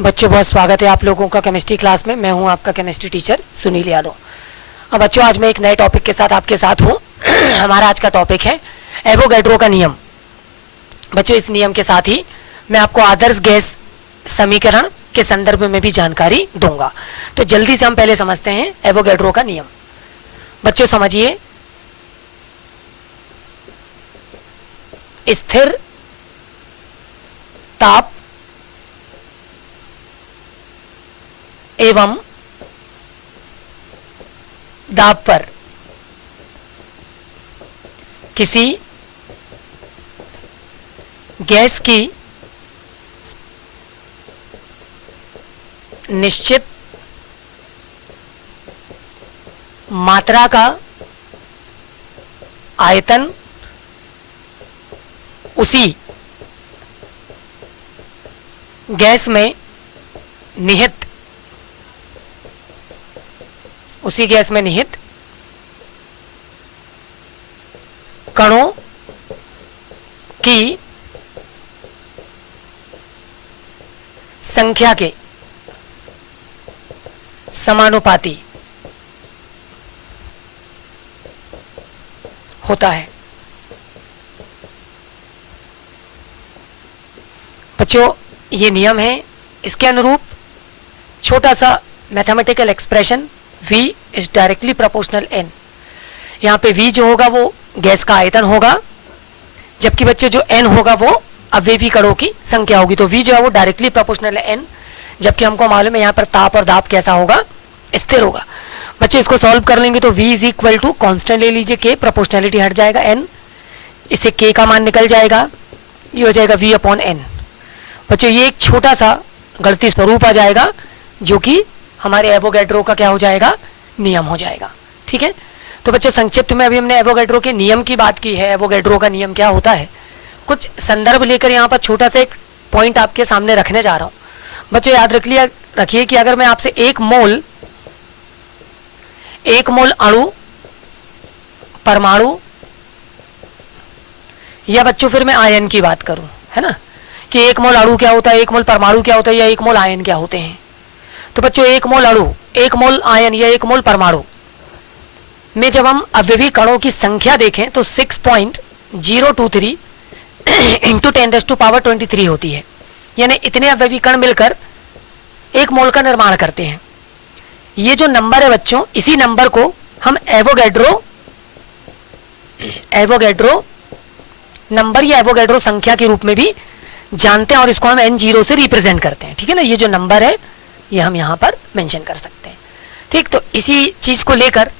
बच्चों बहुत स्वागत है आप लोगों का केमिस्ट्री क्लास में। मैं हूं आपका केमिस्ट्री टीचर सुनील यादव। अब बच्चों आज मैं एक नए टॉपिक के साथ आपके साथ हूं। हमारा आज का टॉपिक है एवोगैड्रो का नियम। बच्चों इस नियम के साथ ही मैं आपको आदर्श गैस समीकरण के संदर्भ में भी जानकारी दूंगा। तो जल्दी से हम पहले समझते हैं एवोगैड्रो का नियम। बच्चों समझिए, स्थिर ताप एवं दाब पर किसी गैस की निश्चित मात्रा का आयतन उसी गैस में निहित कणों की संख्या के समानुपाती होता है। बच्चों ये नियम है, इसके अनुरूप छोटा सा mathematical expression V is directly proportional N। यहाँ पे V जो होगा वो गैस का आयतन होगा, जबकि बच्चों जो N होगा वो अवयवी कणों की संख्या होगी। तो V जो है वो डायरेक्टली प्रोपोर्शनल है N, जबकि हमको मालूम है यहाँ पर ताप और दाब कैसा होगा, स्थिर होगा। बच्चों इसको सॉल्व कर लेंगे तो V is equal to constant ले लीजिए K, प्रोपोर्शनैलिटी हट जाएगा N, इससे K का मान निकल जाएगा, ये हो जाएगा V अपॉन N। बच्चों ये एक छोटा सा गणितीय स्वरूप आ जाएगा जो कि हमारे एवोगैड्रो का क्या हो जाएगा, नियम हो जाएगा। ठीक है, तो बच्चों संक्षिप्त में अभी हमने एवोगैड्रो के नियम की बात की है। एवोगैड्रो का नियम क्या होता है, कुछ संदर्भ लेकर यहाँ पर छोटा सा एक पॉइंट आपके सामने रखने जा रहा हूँ। बच्चों याद रखिए कि अगर मैं आपसे एक मोल अणु, परमाणु या बच्चों फिर मैं आयन की बात करूं, है ना, कि एक मोल अणु क्या होता है, एक मोल परमाणु क्या होता है, या एक मोल आयन क्या होते हैं। तो बच्चों एक मोल अणु, एक मोल आयन या एक मोल परमाणु में जब हम अवयवी कणों की संख्या देखें तो 6.023 इंटू 10⁻23 होती है। यानी इतने अवयवी कण मिलकर एक मोल का निर्माण करते हैं। ये जो नंबर है बच्चों, इसी नंबर को हम एवोगैड्रो नंबर या एवोगैड्रो संख्या के रूप में भी जानते हैं, और इसको हम N0 से रिप्रेजेंट करते हैं। ठीक है ना, ये जो नंबर है ये हम यहाँ पर मेंशन कर सकते हैं। ठीक, तो इसी चीज को लेकर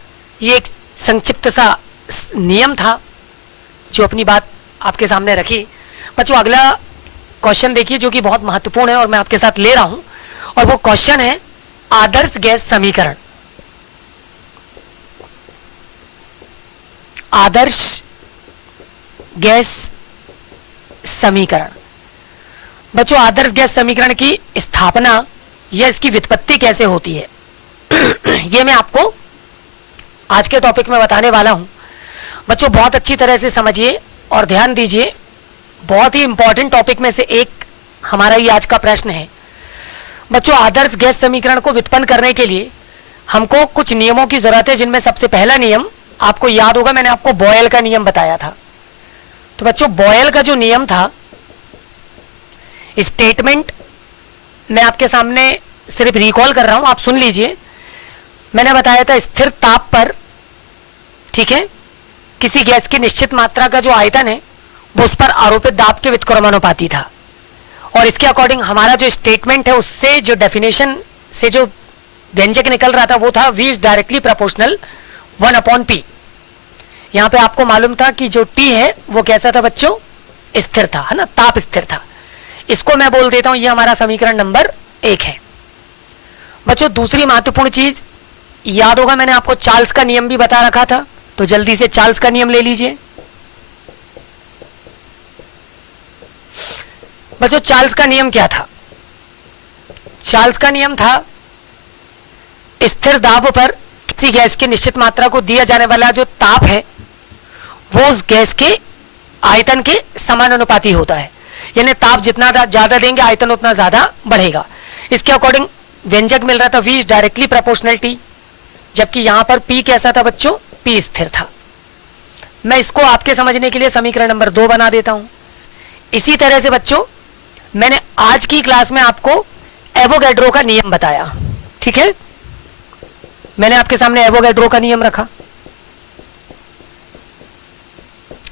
ये एक संक्षिप्त सा नियम था जो अपनी बात आपके सामने रखी। बच्चों अगला क्वेश्चन देखिए जो कि बहुत महत्वपूर्ण है और मैं आपके साथ ले रहा हूं, और वो क्वेश्चन है आदर्श गैस समीकरण। आदर्श गैस समीकरण। बच्चों आदर्श गैस समीकरण की स्थापना या इसकी व्युत्पत्ति कैसे होती है ये मैं आपको आज के टॉपिक में बताने वाला हूं। बच्चों बहुत अच्छी तरह से समझिए और ध्यान दीजिए, बहुत ही इंपॉर्टेंट टॉपिक में से एक हमारा ये आज का प्रश्न है। बच्चों आदर्श गैस समीकरण को व्युत्पन्न करने के लिए हमको कुछ नियमों की जरूरत है, जिनमें सबसे पहला नियम आपको याद होगा, मैंने आपको बॉयल का नियम बताया था। तो बच्चों बॉयल का जो नियम था, स्टेटमेंट मैं आपके सामने सिर्फ रिकॉल कर रहा हूं, आप सुन लीजिए। मैंने बताया था स्थिर ताप पर, ठीक है, किसी गैस की निश्चित मात्रा का जो आयतन है वो उस पर आरोपित दाब के व्युत्क्रमानुपाती था। और इसके अकॉर्डिंग हमारा जो स्टेटमेंट है, उससे जो डेफिनेशन से जो व्यंजक निकल रहा था वो था V is directly proportional 1/P। यहां पे आपको मालूम था कि जो T है वो कैसा था बच्चों, स्थिर था, है ना, ताप स्थिर था। इसको मैं बोल देता हूं ये हमारा समीकरण नंबर 1 है। बच्चों दूसरी महत्वपूर्ण चीज याद होगा, मैंने आपको चार्ल्स का नियम भी बता रखा था, तो जल्दी से चार्ल्स का नियम ले लीजिए। बच्चों चार्ल्स का नियम क्या था, चार्ल्स का नियम था स्थिर दाब पर किसी गैस की निश्चित मात्रा को दिया जाने वाला जो ताप है वो उस गैस के आयतन के समानुपाती होता है। यानी ताप जितना ज्यादा देंगे आयतन उतना ज्यादा बढ़ेगा। इसके अकॉर्डिंग व्यंजक मिल रहा था v is directly proportional t, जबकि यहां पर p कैसा था बच्चों, p स्थिर था। मैं इसको आपके समझने के लिए समीकरण नंबर 2 बना देता हूं। इसी तरह से बच्चों मैंने आज की क्लास में आपको एवोगैड्रो का नियम बताया, ठीक है। मैंने आपके सामने एवोगैड्रो का नियम रखा,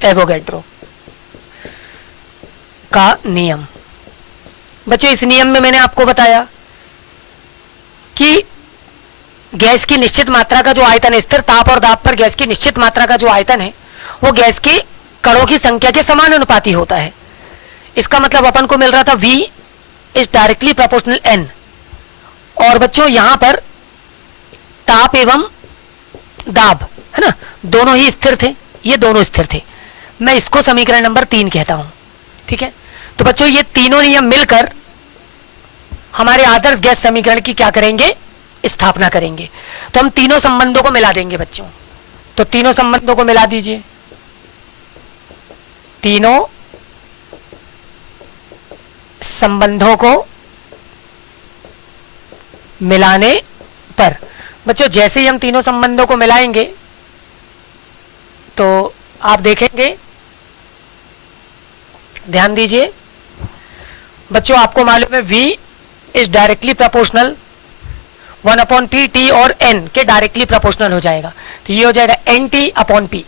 एवोगैड्रो का नियम। बच्चों इस नियम में मैंने आपको बताया कि गैस की निश्चित मात्रा का जो आयतन है, स्थिर ताप और दाब पर गैस की निश्चित मात्रा का जो आयतन है वो गैस के कणों की संख्या के समानुपाती होता है। इसका मतलब अपन को मिल रहा था V is directly proportional N, और बच्चों यहां पर ताप एवं दाब है ना, दोनों ही स्थिर थे, ये दोनों स्थिर थे। मैं इसको समीकरण नंबर 3 कहता हूं, ठीक है। तो बच्चों ये तीनों नियम मिलकर हमारे आदर्श गैस समीकरण की क्या करेंगे, स्थापना करेंगे। तो हम तीनों संबंधों को मिला देंगे बच्चों, तो तीनों संबंधों को मिला दीजिए। तीनों संबंधों को मिलाने पर बच्चों जैसे ही हम तीनों संबंधों को मिलाएंगे तो आप देखेंगे, ध्यान दीजिए बच्चों, आपको मालूम है V is directly proportional 1/p, t और n के डायरेक्टली प्रोपोर्शनल हो जाएगा, तो ये हो जाएगा NT/p।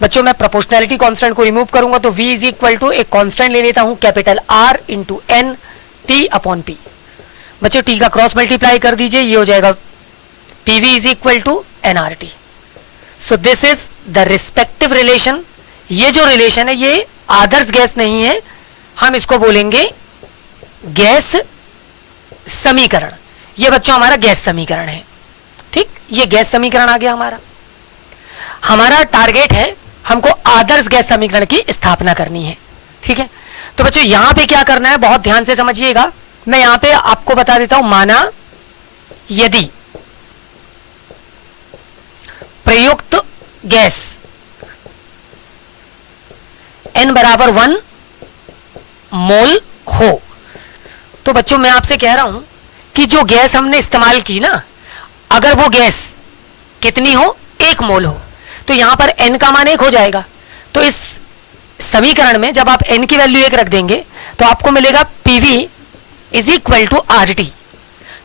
बच्चों मैं प्रोपोर्शनैलिटी कांस्टेंट को रिमूव करूंगा तो V इज इक्वल टू एक कांस्टेंट ले लेता हूं capital R into N T/p। बच्चों T का क्रॉस मल्टीप्लाई कर दीजिए, ये हो जाएगा PV is equal to nRT। So this is the respective relation. ये जो रिलेशन है ये आदर्श गैस नहीं है, हम इसको बोलेंगे गैस समीकरण। ये बच्चों हमारा गैस समीकरण है, ठीक। ये गैस समीकरण आ गया हमारा। हमारा टारगेट है हमको आदर्श गैस समीकरण की स्थापना करनी है, ठीक है। तो बच्चों यहां पे क्या करना है, बहुत ध्यान से समझिएगा। मैं यहां पे आपको बता देता हूं, माना यदि प्रयुक्त गैस n बराबर 1 मोल हो, तो बच्चों मैं आपसे कह रहा हूं कि जो गैस हमने इस्तेमाल की ना, अगर वो गैस कितनी हो, 1 मोल हो, तो यहां पर n का मान 1 हो जाएगा। तो इस समीकरण में जब आप n की वैल्यू 1 रख देंगे तो आपको मिलेगा PV is equal to RT।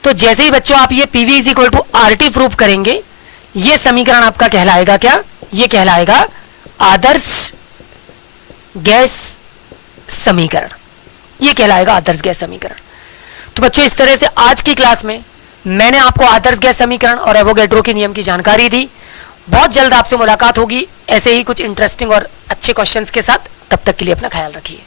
तो जैसे ही बच्चों आप ये PV is equal to RT prove करेंगे, ये समीकरण आपका कहलाएगा क्या, ये कहलाएगा आदर्श गैस समीकरण। ये कहलाएगा आदर्श गैस समीकरण। तो बच्चों इस तरह से आज की क्लास में मैंने आपको आदर्श गैस समीकरण और एवोगैड्रो के नियम की जानकारी दी। बहुत जल्द आपसे मुलाकात होगी ऐसे ही कुछ इंटरेस्टिंग और अच्छे क्वेश्चंस के साथ। तब तक के लिए अपना ख्याल रखिए।